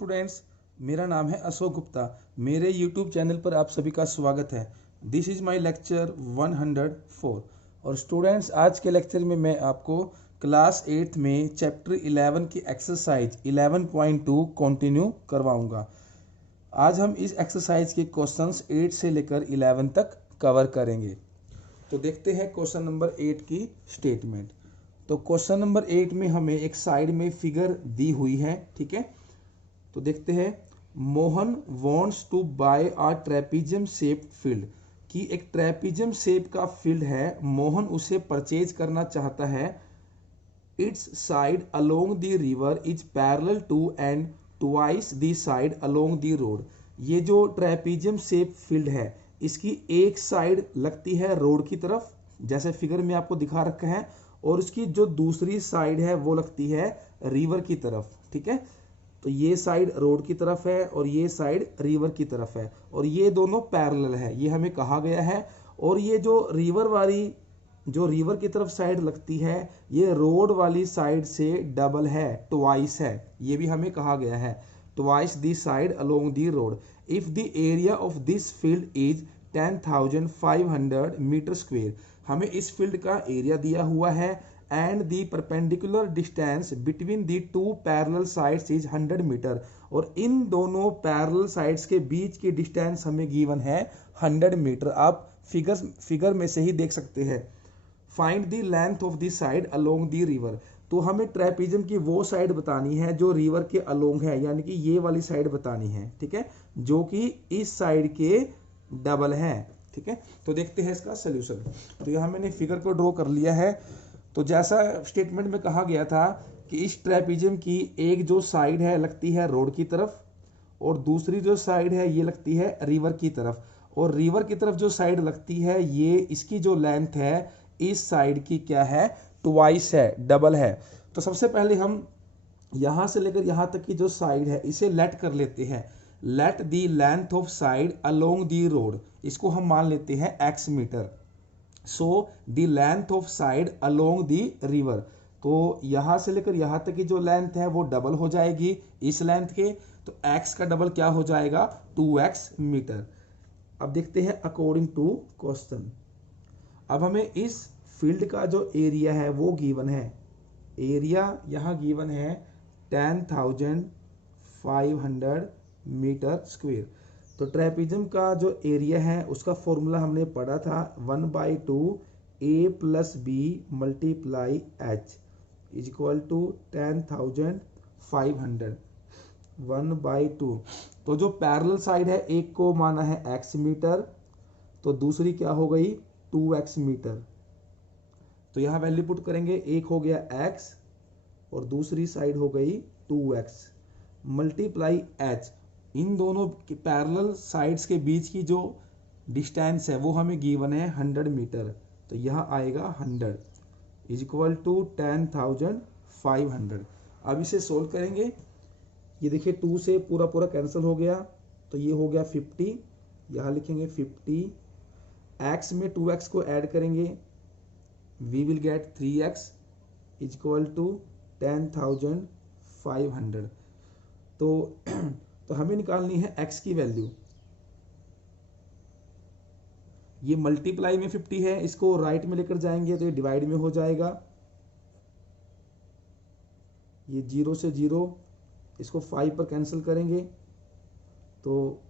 Students, मेरा नाम है अशोक गुप्ता। मेरे YouTube चैनल पर आप सभी का स्वागत है। This is my lecture 104। और स्टूडेंट्स, आज के लेक्चर में मैं आपको क्लास 8 में चैप्टर 11 की एक्सरसाइज 11.2 कंटिन्यू करवाऊंगा। आज हम इस एक्सरसाइज के क्वेश्चंस 8 से लेकर 11 तक कवर करेंगे। तो देखते हैं क्वेश्चन नंबर 8 की स्टेटमेंट। तो क्वेश्चन नंबर 8 में हमें एक साइड में फिगर दी हुई है, ठीक है। तो देखते हैं, Mohan wants to buy a trapezium shape field, कि एक ट्रेपीजियम शेप का फील्ड है, मोहन उसे परचेज करना चाहता है। Its side along the river is parallel to and twice the side along the road. ये जो ट्रेपीजियम शेप फील्ड है, इसकी एक साइड लगती है रोड की तरफ, जैसे फिगर में आपको दिखा रखा है, और उसकी जो दूसरी साइड है वो लगती है रिवर की तरफ, ठीक है। तो ये साइड रोड की तरफ है और ये साइड रिवर की तरफ है, और ये दोनों पैरेलल है, ये हमें कहा गया है। और ये जो रिवर की तरफ साइड लगती है, ये रोड वाली साइड से डबल है, ट्वाइस है, ये भी हमें कहा गया है, twice the side along the road. If the area of this field is 10,500 metre square, हमें इस फील्ड का एरिया दिया हुआ है, and the perpendicular distance between the two parallel sides is 100 metre, और इन दोनों पैरेलल साइड्स के बीच की डिस्टेंस हमें गिवन है 100 मीटर। आप फिगर में से ही देख सकते हैं। Find the length of the side along the river, तो हमें ट्रेपीजियम की वो साइड बतानी है जो रिवर के अलोंग है, यानी कि ये वाली साइड बतानी है, ठीक है, जो कि इस साइड के डबल है, ठीक है। तो देखते हैं इसका सोल्यूशन। तो यहाँ मैंने फिगर को ड्रॉ कर लिया है। तो जैसा स्टेटमेंट में कहा गया था कि इस ट्रेपीजियम की एक जो साइड है लगती है रोड की तरफ, और दूसरी जो साइड है ये लगती है रिवर की तरफ, और रिवर की तरफ जो साइड लगती है, ये इसकी जो लेंथ है इस साइड की क्या है, ट्वाइस है, डबल है। तो सबसे पहले हम यहां से लेकर यहां तक की जो साइड है इसे लेट कर लेते हैं। Let the length of side along the road, इसको हम मान लेते हैं x metre. So the length of side along the river, तो यहां से लेकर यहां तक की जो लेंथ है वो डबल हो जाएगी इस लेंथ के, तो x का डबल क्या हो जाएगा, 2x मीटर। अब देखते हैं अकॉर्डिंग टू क्वेश्चन। अब हमें इस फील्ड का जो एरिया है वो गिवन है, एरिया यहाँ गिवन है 10,500 मीटर स्क्वेयर। तो ट्रेपीजियम का जो एरिया है उसका फॉर्मूला हमने पढ़ा था 1/2 a + b × h is equal to 10,500, 1/2। तो जो पैरेलल साइड है, एक को माना है x मीटर, तो दूसरी क्या हो गई 2x मीटर। तो यहाँ वैल्यू पुट करेंगे, एक हो गया x और दूसरी साइड हो गई 2x मल्टीप्लाई h। इन दोनों पैरेलल साइड्स के बीच की जो डिस्टेंस है वो हमें गिवन है 100 मीटर, तो यहाँ आएगा 100 इज इक्वल टू 10,500। अब इसे सोल्व करेंगे। ये देखिए 2 से पूरा पूरा कैंसिल हो गया, तो ये हो गया 50, यहाँ लिखेंगे 50, x में 2x को ऐड करेंगे, we will get 3x is equal to 10,500। तो हमें निकालनी है x की वैल्यू। ये मल्टीप्लाई में 50 है, इसको राइट में लेकर जाएंगे तो ये डिवाइड में हो जाएगा, ये 0 से 0, इसको 5 पर कैंसिल करेंगे तो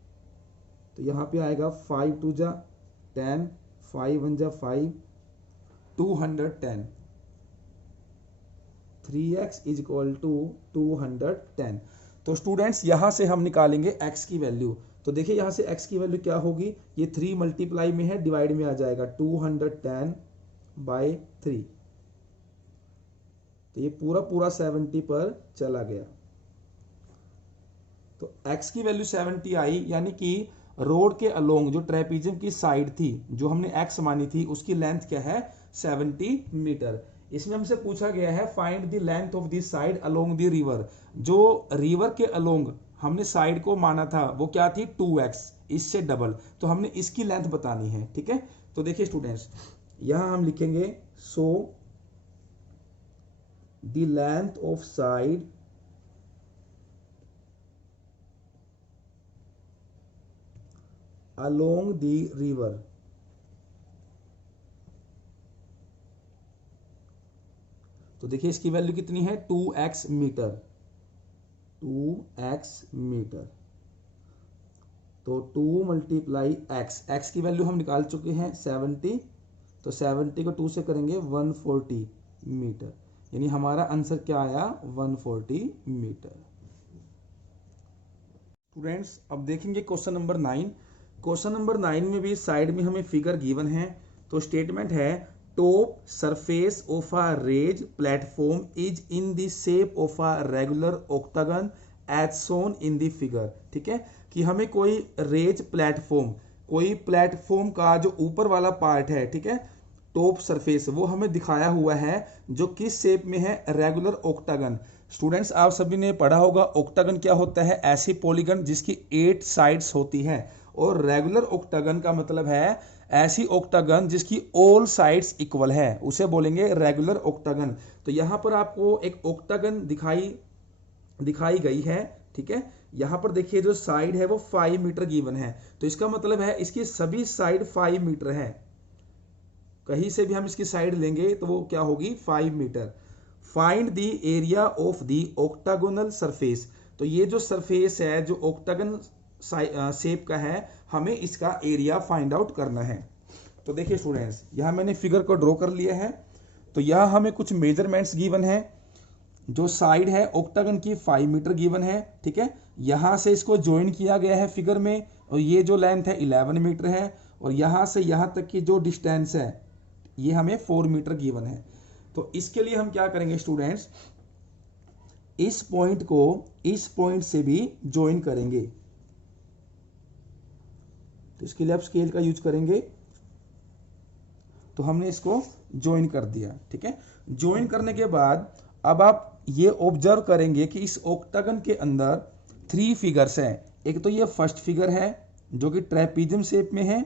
यहाँ पे आएगा 5 2 जा 10, 5 1 जा 5, 210, 3x इज इक्वल टू 210। तो स्टूडेंट्स यहाँ से हम निकालेंगे x की वैल्यू। तो देखिए यहाँ से x की वैल्यू क्या होगी, ये 3 मल्टीप्लाई में है, डिवाइड में आ जाएगा 210/3, तो ये पूरा पूरा 70 पर चला गया। तो x की वैल्यू 70 आई, यानी कि रोड के अलोंग जो ट्रेपीजियम की साइड थी जो हमने x मानी थी उसकी लेंथ क्या है 70 मीटर। इसमें हमसे पूछा गया है find the length of this side along the river, जो रिवर के अलोंग हमने साइड को माना था वो क्या थी 2x, इससे डबल, तो हमने इसकी लेंथ बतानी है, ठीक है। तो देखिए स्टूडेंट्स, यहां हम लिखेंगे सो the length of side along the river. तो देखिए इसकी वैल्यू कितनी है, 2x मीटर, 2x मीटर। तो 2 मल्टीप्लाई x, x की वैल्यू हम निकाल चुके हैं 70, तो 70 को 2 से करेंगे 140 मीटर, यानी हमारा आंसर क्या आया, 140 मीटर। स्टूडेंट्स अब देखेंगे क्वेश्चन नंबर 9। क्वेश्चन नंबर 9 में भी साइड में हमें फिगर गिवन है। तो स्टेटमेंट है top surface of a raised platform is in the shape of a regular octagon as shown in the figure. ठीक है, कि हमें कोई रेज प्लेटफॉर्म, कोई प्लेटफॉर्म का जो ऊपर वाला पार्ट है, ठीक है, टॉप सरफेस, वो हमें दिखाया हुआ है जो किस शेप में है, रेगुलर ऑक्टागन। स्टूडेंट्स आप सभी ने पढ़ा होगा ऑक्टागन क्या होता है, ऐसी पॉलीगन जिसकी 8 साइड्स होती है। और रेगुलर ऑक्टागन का मतलब है ऐसी ऑक्टागन जिसकी ऑल साइड्स इक्वल है, उसे बोलेंगे रेगुलर ऑक्टागन। तो यहां पर आपको एक ऑक्टागन दिखाई गई है। ठीक है, यहां पर देखिए जो साइड है वो 5 मीटर गिवन है, तो इसका मतलब है इसकी सभी साइड 5 मीटर है। कहीं से भी हम इसकी साइड लेंगे तो वो क्या होगी, 5 metre. Find the area of the octagonal surface. तो ये जो सरफेस है जो ऑक्टागन शेप का है, हमें इसका एरिया फाइंड आउट करना है। तो देखिए स्टूडेंट्स यहां मैंने फिगर को ड्रॉ कर लिया है। तो यहां हमें कुछ मेजरमेंट्स गिवन है। जो साइड है ऑक्टागन की 5 मीटर गिवन है। ठीक है, यहां से इसको ज्वाइन किया गया है फिगर में, और ये जो लेंथ है 11 मीटर है, और यहां से यहां तक की जो डिस्टेंस है ये हमें 4 मीटर गिवन है। तो इसके लिए हम क्या करेंगे स्टूडेंट्स, इस पॉइंट को इस पॉइंट से भी ज्वाइन करेंगे। तो इसके लिए आप स्केल का यूज करेंगे। तो हमने इसको ज्वाइन कर दिया। ठीक है, ज्वाइन करने के बाद अब आप ये ऑब्जर्व करेंगे कि इस ऑक्टागन के अंदर 3 फिगर्स हैं। एक तो ये फर्स्ट फिगर है जो कि ट्रेपीजियम शेप में है,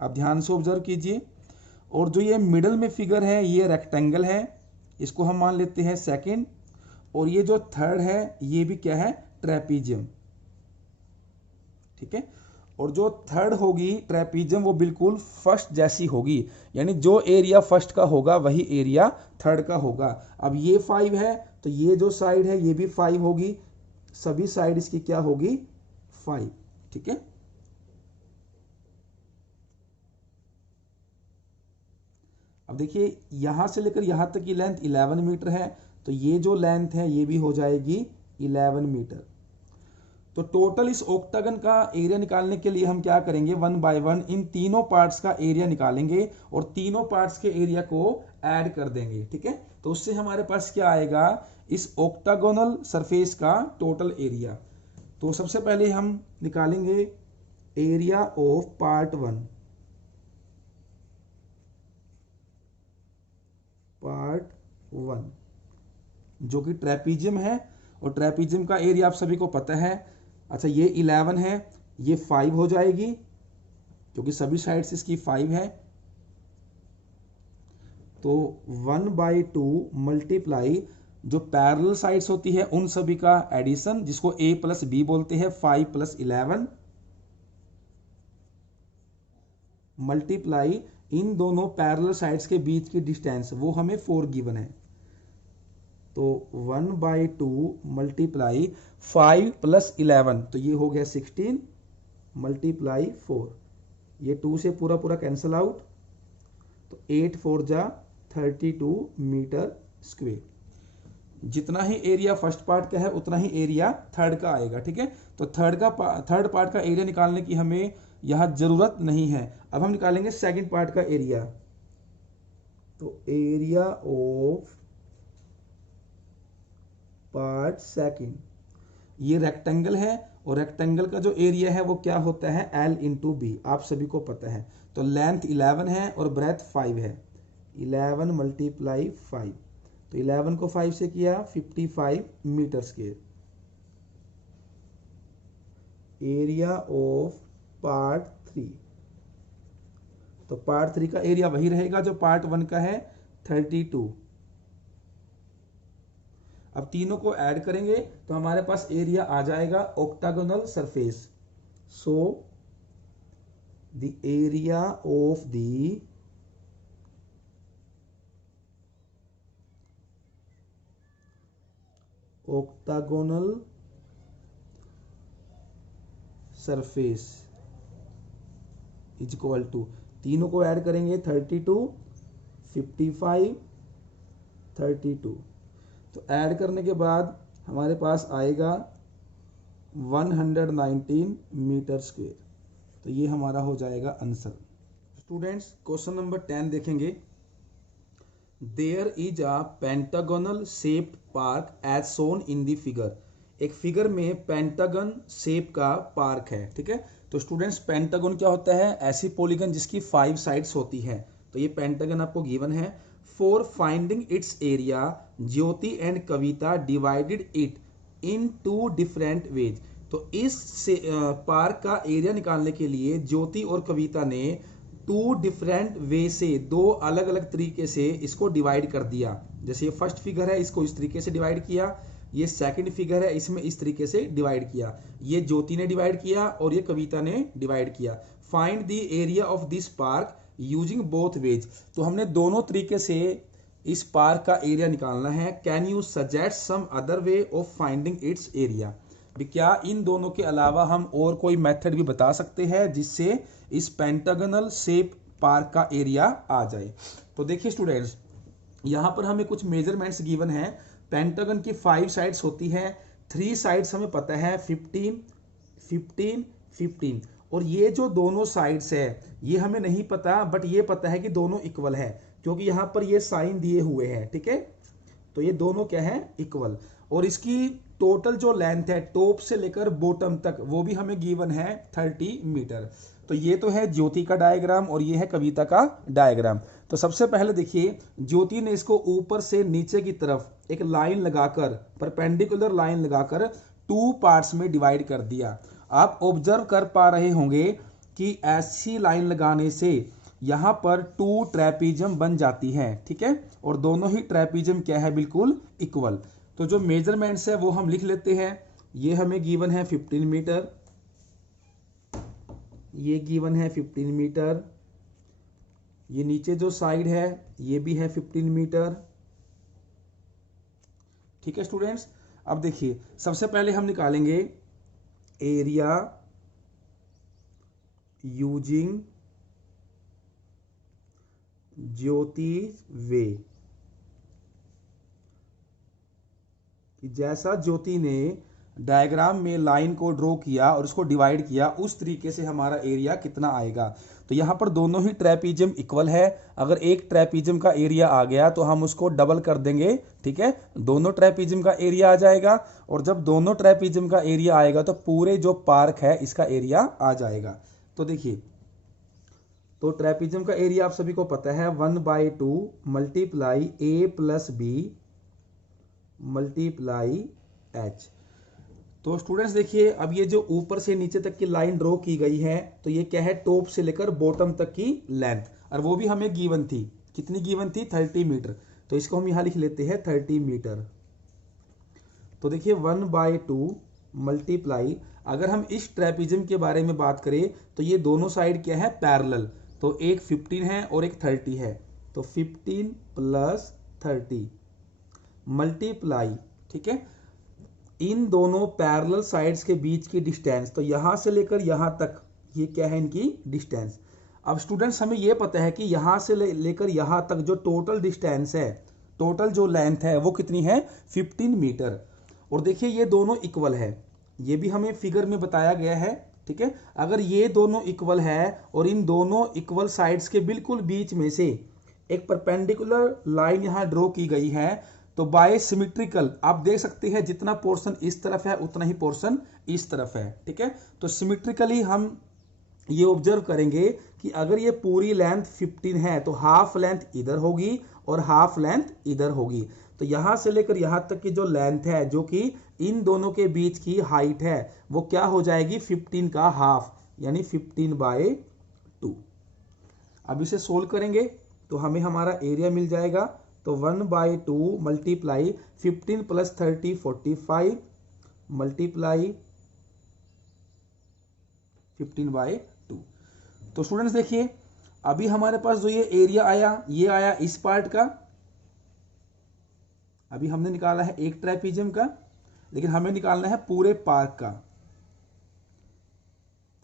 आप ध्यान से ऑब्जर्व कीजिए। और जो ये मिडल में फिगर है ये रेक्टेंगल है, इसको हम मान लेते हैं सेकंड। और ये जो थर्ड है ये भी क्या है, ट्रेपीजियम। ठीक है, और जो थर्ड होगी ट्रेपीजियम वो बिल्कुल फर्स्ट जैसी होगी, यानी जो एरिया फर्स्ट का होगा वही एरिया थर्ड का होगा। अब ये 5 है तो ये जो साइड है ये भी 5 होगी, सभी साइड इसकी क्या होगी, 5। ठीक है, अब देखिए यहां से लेकर यहां तक की लेंथ 11 मीटर है, तो ये जो लेंथ है ये भी हो जाएगी 11 मीटर। तो टोटल इस ऑक्टागन का एरिया निकालने के लिए हम क्या करेंगे, 1 बाय 1 इन तीनों पार्ट्स का एरिया निकालेंगे और तीनों पार्ट्स के एरिया को ऐड कर देंगे। ठीक है, तो उससे हमारे पास क्या आएगा, इस ऑक्टागोनल सरफेस का टोटल एरिया। तो सबसे पहले हम निकालेंगे एरिया ऑफ पार्ट 1, पार्ट 1 जो कि ट्रेपीजियम है। और ट्रेपीजियम का एरिया आप सभी को पता है। अच्छा ये 11 है, ये 5 हो जाएगी क्योंकि सभी साइड्स इसकी 5 है। तो 1 बाई 2 मल्टीप्लाई जो पैरेलल साइड्स होती है उन सभी का एडिशन, जिसको a प्लस बी बोलते हैं, 5 प्लस 11 मल्टीप्लाई इन दोनों पैरेलल साइड्स के बीच की डिस्टेंस, वो हमें 4 गिवन है। तो 1 बाई 2 मल्टीप्लाई 5 प्लस 11, तो ये हो गया 16 मल्टीप्लाई 4, ये 2 से पूरा पूरा कैंसल आउट, तो 8 4 जा 32 मीटर स्क्वेयर। जितना ही एरिया फर्स्ट पार्ट का है उतना ही एरिया थर्ड का आएगा। ठीक है, तो थर्ड पार्ट का एरिया निकालने की हमें यहां जरूरत नहीं है। अब हम निकालेंगे सेकंड पार्ट का एरिया। तो एरिया ऑफ पार्ट सेकंड, ये रेक्टेंगल है और रेक्टेंगल का जो एरिया है वो क्या होता है, L इंटू बी, आप सभी को पता है। तो लेंथ 11 है और ब्रेथ 5 है, 11 मल्टीप्लाई 5, तो 11 को 5 से किया 55 metre square. Area of part 3, तो पार्ट 3 का एरिया वही रहेगा जो पार्ट 1 का है, 32। अब तीनों को ऐड करेंगे तो हमारे पास एरिया आ जाएगा octagonal surface. So the area of the octagonal surface is equal to, तीनों को ऐड करेंगे 32, 55, 32, तो ऐड करने के बाद हमारे पास आएगा 119 मीटर स्क्वायर। तो ये हमारा हो जाएगा आंसर। स्टूडेंट्स क्वेश्चन नंबर 10 देखेंगे। There is a pentagonal shaped park as shown in the figure. एक फिगर में पेंटागन शेप का पार्क है, ठीक है। तो स्टूडेंट्स पेंटागन क्या होता है? ऐसी पॉलीगन जिसकी 5 साइड्स होती है। तो ये पेंटागन आपको गिवन है। For finding its area Jyoti and Kavita divided it in 2 different ways. तो इस पार्क का एरिया निकालने के लिए ज्योति और कविता ने 2 डिफरेंट वे से, 2 अलग अलग तरीके से इसको डिवाइड कर दिया। जैसे ये फर्स्ट फिगर है, इसको इस तरीके से डिवाइड किया। ये सेकंड फिगर है, इसमें इस तरीके से डिवाइड किया। ये ज्योति ने डिवाइड किया और ये कविता ने डिवाइड किया। Find the area of this park using both ways. तो हमने दोनों तरीके से इस पार्क का एरिया निकालना है। Can you suggest some other way of finding its area. क्या इन दोनों के अलावा हम और कोई मेथड भी बता सकते हैं जिससे इस पेंटागनल शेप पार्क का एरिया आ जाए। तो देखिए स्टूडेंट्स, यहाँ पर हमें कुछ मेजरमेंट्स गिवन है। पेंटागन की 5 साइड्स होती हैं। 3 साइड्स हमें पता है 15, 15, 15। और ये जो दोनों साइड्स है ये हमें नहीं पता, बट ये पता है कि दोनों इक्वल है, क्योंकि यहाँ पर ये साइन दिए हुए हैं, ठीक है। तो ये दोनों क्या है? इक्वल। और इसकी टोटल जो लेंथ है टॉप से लेकर बॉटम तक वो भी हमें गिवन है 30 मीटर। तो ये तो है ज्योति का डायग्राम और ये है कविता का डायग्राम। तो सबसे पहले देखिए, ज्योति ने इसको ऊपर से नीचे की तरफ एक लाइन लगाकर, परपेंडिकुलर लाइन लगाकर 2 पार्ट्स में डिवाइड कर दिया। आप ऑब्जर्व कर पा रहे होंगे कि ऐसी लाइन लगाने से यहाँ पर 2 ट्रेपीजियम बन जाती है, ठीक है। और दोनों ही ट्रेपीजियम क्या है? बिल्कुल इक्वल। तो जो मेजरमेंट्स है वो हम लिख लेते हैं। ये हमें गिवन है 15 मीटर, ये गिवन है 15 मीटर। ये नीचे जो साइड है ये भी है 15 मीटर, ठीक है स्टूडेंट्स। अब देखिए, सबसे पहले हम निकालेंगे एरिया यूजिंग ज्योति वे। जैसा ज्योति ने डायग्राम में लाइन को ड्रॉ किया और उसको डिवाइड किया, उस तरीके से हमारा एरिया कितना आएगा। तो यहाँ पर दोनों ही ट्रेपीजियम इक्वल है। अगर एक ट्रेपीजियम का एरिया आ गया तो हम उसको डबल कर देंगे, ठीक है। दोनों ट्रेपीजियम का एरिया आ जाएगा। और जब दोनों ट्रेपीजियम का एरिया आएगा तो पूरे जो पार्क है इसका एरिया आ जाएगा। तो देखिए, तो ट्रेपीजियम का एरिया आप सभी को पता है 1/2 मल्टीप्लाई ए प्लस बी मल्टीप्लाई एच। तो स्टूडेंट्स देखिए, अब ये जो ऊपर से नीचे तक की लाइन ड्रॉ की गई है तो ये क्या है? टॉप से लेकर बॉटम तक की लेंथ, और वो भी हमें गिवन थी। कितनी गिवन थी? 30 मीटर। तो इसको हम यहां लिख लेते हैं 30 मीटर। तो देखिए 1/2 मल्टीप्लाई, अगर हम इस ट्रेपीजियम के बारे में बात करें तो ये दोनों साइड क्या है? पैरेलल। तो एक 15 है और एक 30 है, तो 15 प्लस 30 मल्टीप्लाई, ठीक है, इन दोनों पैरेलल साइड्स के बीच की डिस्टेंस। तो यहां से लेकर यहां तक ये क्या है? इनकी डिस्टेंस। अब स्टूडेंट्स हमें ये पता है कि यहां से लेकर यहां तक जो टोटल डिस्टेंस है, टोटल जो लेंथ है वो कितनी है? 15 मीटर। और देखिए ये दोनों इक्वल है, ये भी हमें फिगर में बताया गया है, ठीक है। अगर ये दोनों इक्वल है और इन दोनों इक्वल साइड्स के बिल्कुल बीच में से एक परपेंडिकुलर लाइन यहां ड्रॉ की गई है, तो बाय सिमेट्रिकल आप देख सकते हैं जितना पोर्शन इस तरफ है उतना ही पोर्शन इस तरफ है, ठीक है। तो सिमेट्रिकली हम ये ऑब्जर्व करेंगे कि अगर ये पूरी लेंथ 15 है तो हाफ लेंथ इधर होगी और हाफ लेंथ इधर होगी। तो यहां से लेकर यहां तक की जो लेंथ है, जो कि इन दोनों के बीच की हाइट है, वो क्या हो जाएगी? 15 का हाफ, यानी 15/2। अब इसे सोल्व करेंगे तो हमें हमारा एरिया मिल जाएगा। तो 1/2 मल्टीप्लाई 15 प्लस 30 45 मल्टीप्लाई 15/2। तो स्टूडेंट्स देखिए, अभी हमारे पास जो ये एरिया आया, ये आया इस पार्ट का। अभी हमने निकाला है एक ट्राइपीजियम का, लेकिन हमें निकालना है पूरे पार्क का।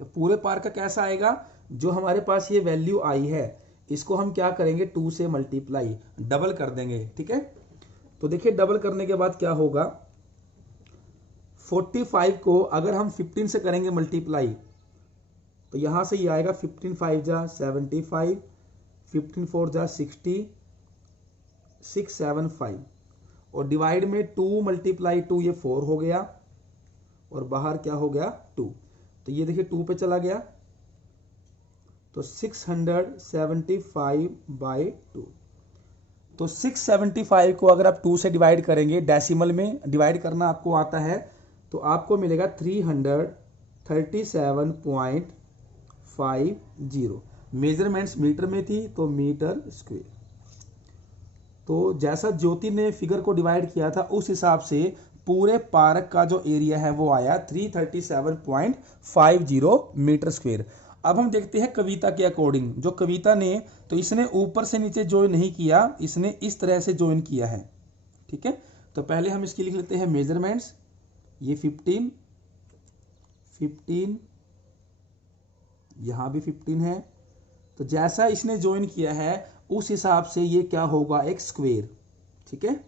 तो पूरे पार्क का कैसा आएगा, जो हमारे पास ये वैल्यू आई है इसको हम क्या करेंगे, 2 से मल्टीप्लाई, डबल कर देंगे। ठीक है, तो देखिए डबल करने के बाद क्या होगा, 45 को अगर हम 15 से करेंगे मल्टीप्लाई, तो यहां से ये आएगा 15 5 जा 75, 15 4 जा 60, 675, और डिवाइड में 2 मल्टीप्लाई 2, ये 4 हो गया, और बाहर क्या हो गया 2, तो ये देखिए 2 पे चला गया, तो 675/2। तो 675 को अगर आप 2 से डिवाइड करेंगे, डेसिमल में डिवाइड करना आपको आता है, तो आपको मिलेगा 337.50। मेजरमेंट्स मीटर में थी तो मीटर स्क्वायर। तो जैसा ज्योति ने फिगर को डिवाइड किया था उस हिसाब से पूरे पार्क का जो एरिया है वो आया 337.50 मीटर स्क्वायर। अब हम देखते हैं कविता के अकॉर्डिंग। जो कविता ने, तो इसने ऊपर से नीचे ज्वाइन नहीं किया, इसने इस तरह से ज्वाइन किया है। ठीक है, तो पहले हम इसकी लिख लेते हैं मेजरमेंट्स। ये 15, यहां भी 15 है। तो जैसा इसने ज्वाइन किया है उस हिसाब से ये क्या होगा, एक स्क्वायर। ठीक है,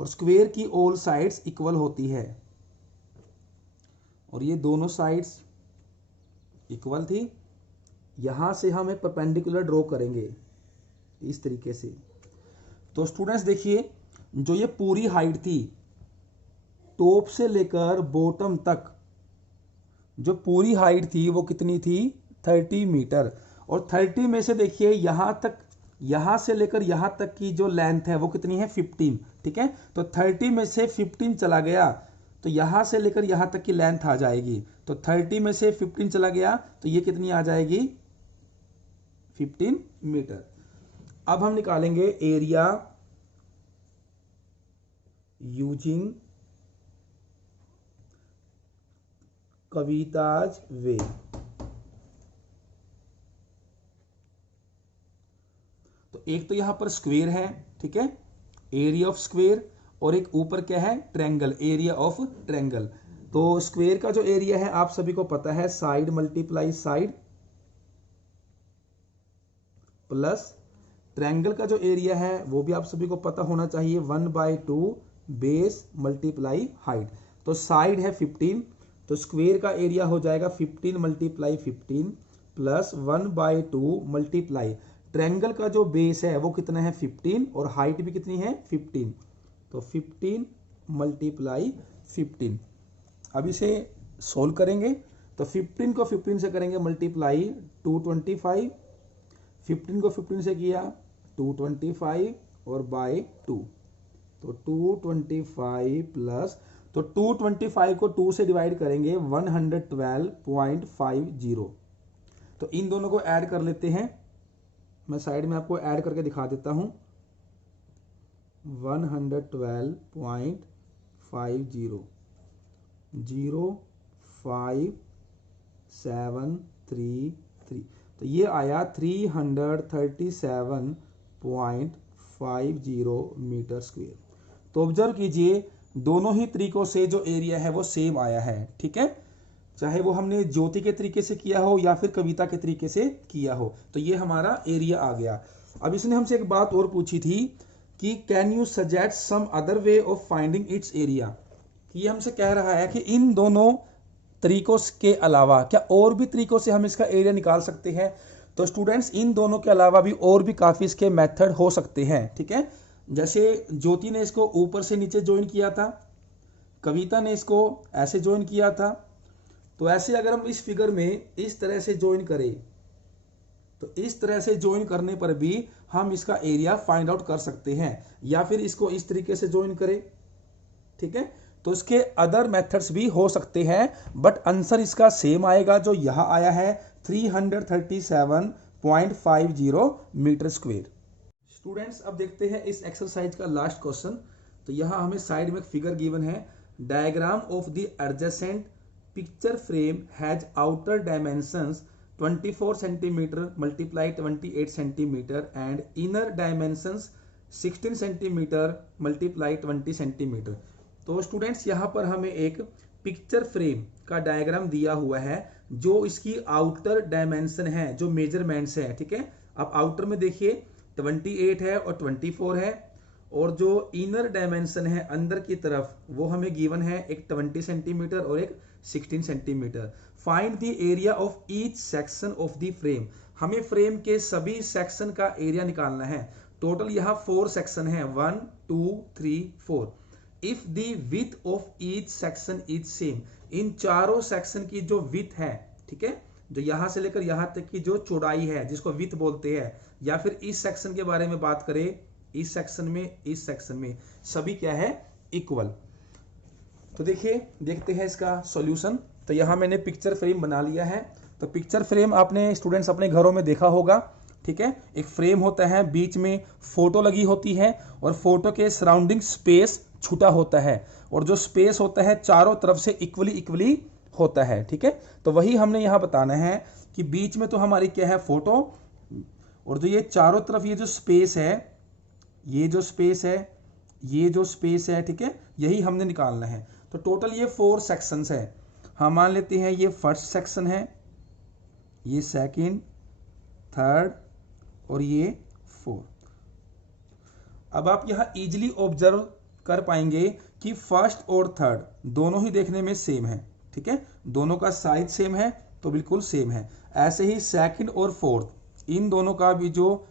और स्क्वायर की ऑल साइड्स इक्वल होती है, और ये दोनों साइड्स इक्वल थी। यहां से हम एक परपेंडिकुलर ड्रॉ करेंगे इस तरीके से। तो स्टूडेंट्स देखिए, जो ये पूरी हाइट थी टॉप से लेकर बॉटम तक, जो पूरी हाइट थी वो कितनी थी, 30 मीटर। और 30 में से देखिए यहां तक, यहां से लेकर यहां तक की जो लेंथ है वो कितनी है, 15। ठीक है, तो 30 में से 15 चला गया तो यहां से लेकर यहां तक की लेंथ आ जाएगी। तो 30 में से 15 चला गया तो ये कितनी आ जाएगी, 15 मीटर। अब हम निकालेंगे एरिया यूजिंग कविताज वे। तो एक तो यहां पर स्क्वायर है, ठीक है, एरिया ऑफ स्क्वायर, और एक ऊपर क्या है, ट्रायंगल, एरिया ऑफ ट्रायंगल। तो स्क्वायर का जो एरिया है आप सभी को पता है, side multiply side, plus triangle का जो एरिया है वो भी आप सभी को पता होना चाहिए, 1/2 बेस मल्टीप्लाई हाइट। तो साइड है 15, तो स्क्वायर का एरिया हो जाएगा 15 मल्टीप्लाई 15 प्लस 1/2 मल्टीप्लाई ट्रायंगल का जो बेस है वो कितना है, 15, और हाइट भी कितनी है, 15। तो 15 मल्टीप्लाई 15। अब इसे सोल्व करेंगे, तो 15 को 15 से करेंगे मल्टीप्लाई, 225, 15 को 15 से किया 225 और बाय 2, तो 225 प्लस, तो 225 को 2 से डिवाइड करेंगे 112.50। तो इन दोनों को ऐड कर लेते हैं, मैं साइड में आपको ऐड करके दिखा देता हूं। 112.50 05733, तो ये आया 337.50 मीटर स्क्वायर। तो ऑब्जर्व कीजिए, दोनों ही तरीकों से जो एरिया है वो सेम आया है। ठीक है, चाहे वो हमने ज्योति के तरीके से किया हो या फिर कविता के तरीके से किया हो, तो ये हमारा एरिया आ गया। अब इसने हमसे एक बात और पूछी थी कि can you suggest some other way of finding its area, कि ये हमसे कह रहा है कि इन दोनों तरीकों के अलावा क्या और भी तरीकों से हम इसका एरिया निकाल सकते हैं। तो स्टूडेंट्स, इन दोनों के अलावा भी और भी काफी इसके मेथड हो सकते हैं। ठीक है, जैसे ज्योति ने इसको ऊपर से नीचे ज्वाइन किया था, कविता ने इसको ऐसे ज्वाइन किया था, तो ऐसे अगर हम इस फिगर में इस तरह से ज्वाइन करें, तो इस तरह से ज्वाइन करने पर भी हम इसका एरिया फाइंड आउट कर सकते हैं, या फिर इसको इस तरीके से ज्वाइन करें। ठीक है, तो इसके अदर मेथड्स भी हो सकते हैं, बट आंसर इसका सेम आएगा जो यहां आया है, 337.50 मीटर स्क्वायर। स्टूडेंट्स, अब देखते हैं इस एक्सरसाइज का लास्ट क्वेश्चन। तो यहां हमें साइड में एक फिगर गिवन है, diagram of the adjacent picture frame has outer dimensions 24 centimetre multiply 28 centimetre and inner dimensions 16 centimetre multiply 20 centimetre. तो स्टूडेंट्स यहाँ पर हमें एक पिक्चर फ्रेम का डायग्राम दिया हुआ है जो इसकी आउटर डायमेंशन है, जो मेजरमेंट्स है। ठीक है, अब आउटर में देखिए 28 है और 24 है, और जो इनर डायमेंशन है अंदर की तरफ वो हमें गिवन है, एक 20 सेंटीमीटर और एक 16 centimetre. Find the area of each section of the frame. हमें फ्रेम के सभी सेक्शन का एरिया निकालना है। टोटल यहाँ 4 सेक्शन है, 1 2 3 4। If the width of each section is same, इन चारों सेक्शन की जो विड्थ है, ठीक है, जो यहां से लेकर यहां तक की जो चौड़ाई है जिसको विड्थ बोलते हैं, या फिर इस सेक्शन के बारे में बात करें, इस सेक्शन में सभी क्या है, इक्वल। तो देखिए, देखते हैं इसका सॉल्यूशन। तो यहां मैंने पिक्चर फ्रेम बना लिया है। तो पिक्चर फ्रेम आपने स्टूडेंट्स अपने घरों में देखा होगा। ठीक है, एक फ्रेम होता है, बीच में फोटो लगी होती है और फोटो के सराउंडिंग स्पेस छूटा होता है, और जो स्पेस होता है चारों तरफ से इक्वली होता है। ठीक है, तो वही हमने यहाँ बताना है कि बीच में तो हमारी क्या है, फोटो, और जो ये चारों तरफ ये जो स्पेस है, ये जो स्पेस है, ठीक है, यही हमने निकालना है। तो टोटल ये 4 सेक्शंस है। हम मान लेते हैं ये फर्स्ट सेक्शन है, ये सेकंड, थर्ड और ये 4। अब आप यहां इजीली ऑब्जर्व कर पाएंगे कि फर्स्ट और थर्ड दोनों ही देखने में सेम है। ठीक है, दोनों का साइज सेम है तो बिल्कुल सेम है। ऐसे ही सेकंड और फोर्थ, इन दोनों का भी जो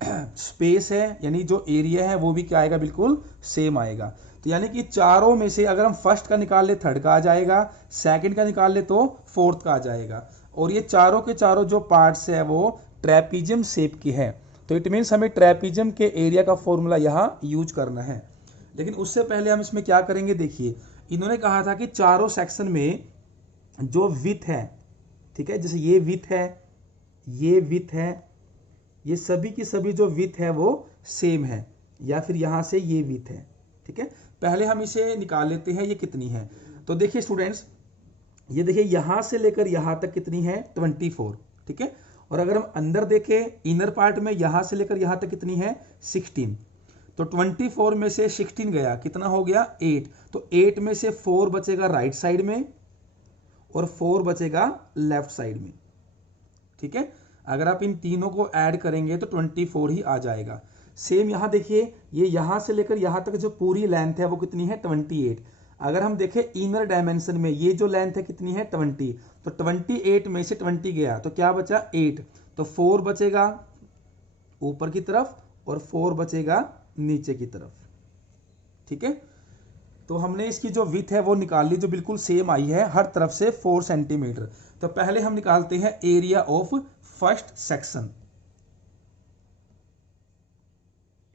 स्पेस है यानी जो एरिया है वो भी क्या आएगा, बिल्कुल सेम आएगा। तो यानी कि चारों में से अगर हम फर्स्ट का निकाल ले थर्ड का आ जाएगा, सेकंड का निकाल ले तो फोर्थ का आ जाएगा, और ये चारों के चारों जो पार्ट्स है वो ट्रेपीजियम शेप की है। तो इट मीन्स हमें ट्रेपीजियम के एरिया का फॉर्मूला यहाँ यूज करना है। लेकिन उससे पहले हम इसमें क्या करेंगे, देखिए इन्होंने कहा था कि चारों सेक्शन में जो विड्थ है, ठीक है, जैसे ये विड्थ है, ये विड्थ है, ये सभी की सभी जो विड्थ है वो सेम है, या फिर यहां से ये विड्थ है। ठीक है, पहले हम इसे निकाल लेते हैं ये कितनी है। तो देखिए स्टूडेंट्स, ये देखिए यहां से लेकर यहां तक कितनी है, 24। ठीक है, और अगर हम अंदर देखें इनर पार्ट में, यहां से लेकर यहां तक कितनी है, 16। तो 24 में से 16 गया, कितना हो गया, 8। तो 8 में से 4 बचेगा राइट साइड में और 4 बचेगा लेफ्ट साइड में। ठीक है, अगर आप इन तीनों को ऐड करेंगे तो 24 ही आ जाएगा। सेम यहां देखिए, ये यहां से लेकर यहां तक जो पूरी लेंथ है वो कितनी है, 28। अगर हम देखें इनर डायमेंशन में, ये जो लेंथ है कितनी है, 20। तो 28 में से 20 गया तो क्या बचा, 8। तो 4 बचेगा ऊपर की तरफ और 4 बचेगा नीचे की तरफ। ठीक है, तो हमने इसकी जो विड्थ है वो निकाल ली, जो बिल्कुल सेम आई है हर तरफ से 4 सेंटीमीटर। तो पहले हम निकालते हैं area of first section.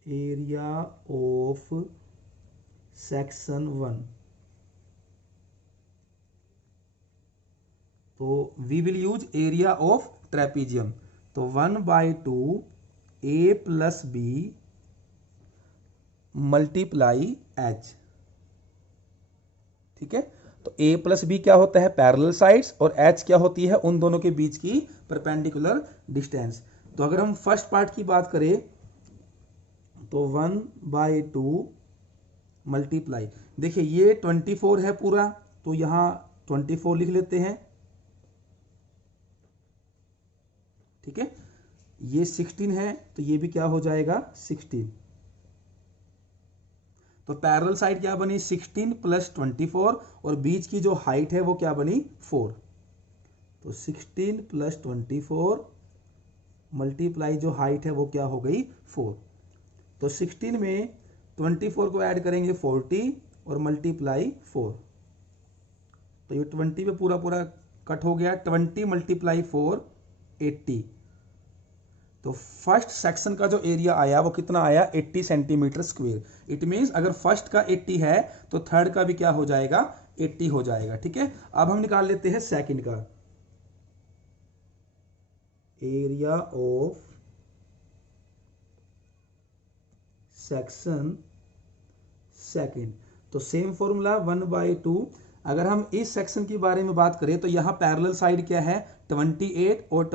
Area of section 1। तो we will use area of trapezium. तो 1/2 a plus B multiply H. ठीक है, तो a प्लस बी क्या होता है, पैरेलल साइड्स, और h क्या होती है, उन दोनों के बीच की परपेंडिकुलर डिस्टेंस। तो अगर हम फर्स्ट पार्ट की बात करें तो 1/2 मल्टीप्लाई, देखिए ये 24 है पूरा, तो यहां 24 लिख लेते हैं। ठीक है, ये 16 है तो ये भी क्या हो जाएगा, 16। तो पैरेलल साइड क्या बनी, 16 प्लस 24, और बीच की जो हाइट है वो क्या बनी, 4। तो 16 प्लस 24 मल्टीप्लाई जो हाइट है वो क्या हो गई, 4। तो 16 में 24 को ऐड करेंगे 40 और मल्टीप्लाई 4। तो ये 20 पे पूरा पूरा कट हो गया, 20 मल्टीप्लाई 4 80। तो फर्स्ट सेक्शन का जो एरिया आया वो कितना आया, 80 सेंटीमीटर स्क्वायर। इट मींस अगर फर्स्ट का 80 है तो थर्ड का भी क्या हो जाएगा, 80 हो जाएगा। ठीक है, अब हम निकाल लेते हैं सेकंड का। एरिया ऑफ सेक्शन सेकंड, तो सेम फॉर्मूला 1/2। अगर हम इस सेक्शन के बारे में बात करें तो यहां पैरेलल साइड क्या है, 28 और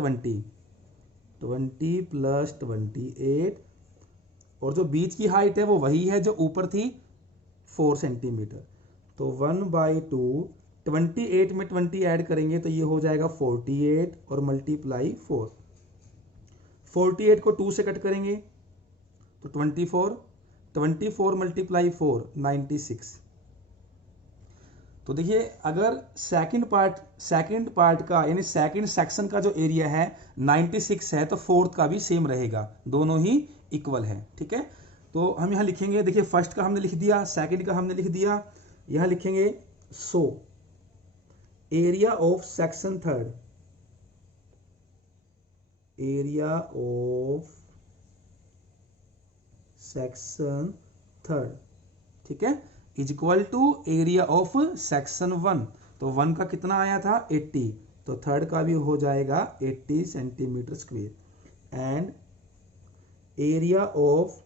20 प्लस 28, और जो बीच की हाइट है वो वही है जो ऊपर थी 4 सेंटीमीटर। तो 1/2, 28 में 20 ऐड करेंगे तो ये हो जाएगा 48 और मल्टीप्लाई 4। 48 को 2 से कट करेंगे तो 24 मल्टीप्लाई 4 96। तो देखिए अगर सेकंड पार्ट का यानी सेकंड सेक्शन का जो एरिया है 96 है तो फोर्थ का भी सेम रहेगा, दोनों ही इक्वल है। ठीक है, तो हम यहाँ लिखेंगे, देखिए फर्स्ट का हमने लिख दिया, सेकंड का हमने लिख दिया, यहाँ लिखेंगे so area of section third, area of section third, ठीक है, is equal to area of section 1। तो 1 का कितना आया था 80, तो थर्ड का भी हो जाएगा 80 centimetre square. And area of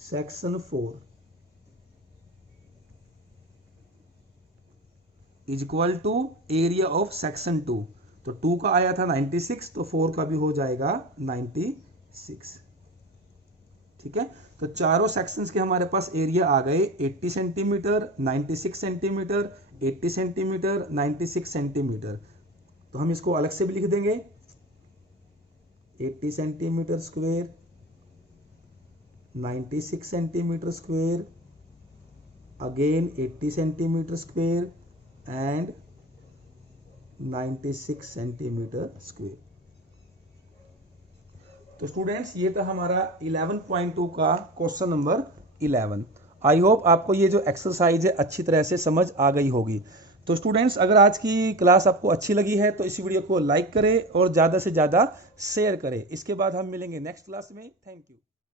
section 4 is equal to area of section 2। तो 2 का आया था 96, तो 4 का भी हो जाएगा 96। ठीक है, तो चारों सेक्शंस के हमारे पास एरिया आ गए 80 सेंटीमीटर, 96 सेंटीमीटर, 80 सेंटीमीटर, 96 सेंटीमीटर। तो हम इसको अलग से भी लिख देंगे 80 centimetre square, 96 centimetre square, again 80 centimetre square and 96 centimetre square. तो स्टूडेंट्स ये था हमारा 11.2 का क्वेश्चन नंबर 11। आई होप आपको ये जो एक्सरसाइज है अच्छी तरह से समझ आ गई होगी। तो स्टूडेंट्स अगर आज की क्लास आपको अच्छी लगी है तो इस वीडियो को लाइक करें और ज़्यादा से ज़्यादा शेयर करें। इसके बाद हम मिलेंगे नेक्स्ट क्लास में। Thank you.